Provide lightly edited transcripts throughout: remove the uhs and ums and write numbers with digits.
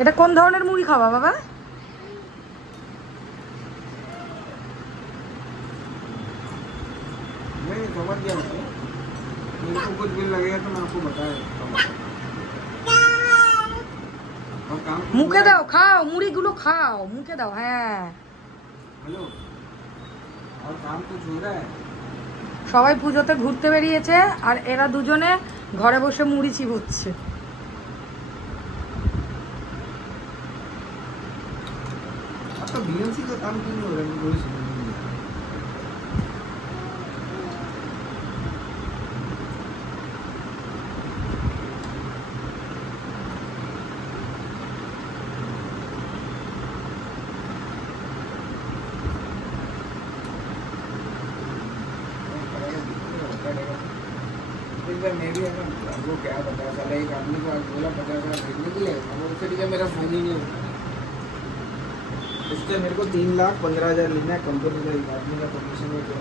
এটা কোন ধরনের মুড়ি খাওয়া বাবা? समझ गया मेरे को कुछ भी लगेगा तो मैं आपको बताया। মুখে দাও, খাও মুড়িগুলো খাও, মুখে দাও। হ্যাঁ हेलो और काम कुछ हो रहा है? সবাই পুজোতে ঘুরতে বেরিয়েছে আর এরা দুজনে ঘরে বসে মুড়ি চিবোচ্ছে। आपका बीएमसी का काम क्यों नहीं हो रहा है? कोई समझ नहीं आता। मैं भी हमको क्या 50 साल एक आदमी को बोला 50,000 भेजने के लिए, अब उससे ठीक है मेरा फोन ही नहीं होता। उसके मेरे को 3,15,000 लेना है कंपनी का, एक आदमी का कमीशन है क्या?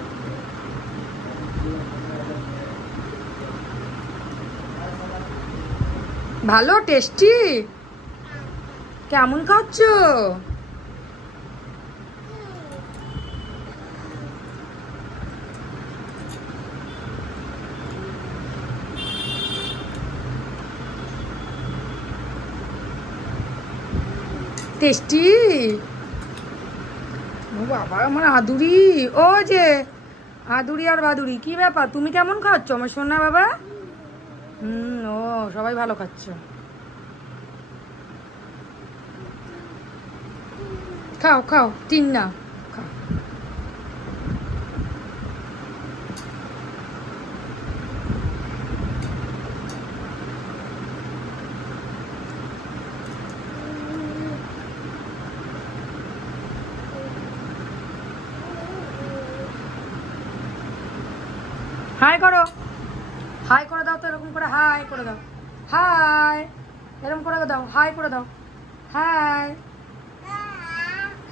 ভালো টেস্টি, কেমন খাচ্ছ? টেস্টি। ও বাবা আমার আদুরি, ও যে আদুরি আর বাদুরি, কি ব্যাপার তুমি কেমন খাচ্ছ আমার সোনা বাবা? ও সবাই ভালো খাচ্ছ, খাও খাও, তিন না খাও। হাই করো, হাই করে দাও তো, এরকম করে হাই করে দাও, হাই এরকম করে দাও, হাই করে দাও, হাই।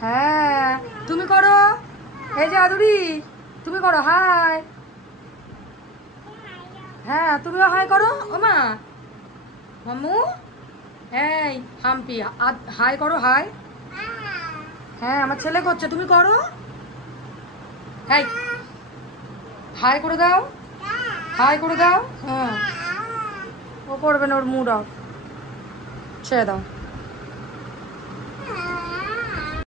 হ্যাঁ তুমি করো, এই যে আদুরি তুমি করো হাই। হ্যাঁ তুমিও হাই করো ও মা, মাম্মু এই হাম্পি হাই করো, হাই। হ্যাঁ আমার ছেলে করছে, তুমি করো হাই, হাই করে দাও, হাই করে দাও। হ্যাঁ ও করবে না, ওর মুড অফ, ছেড়ে দাও।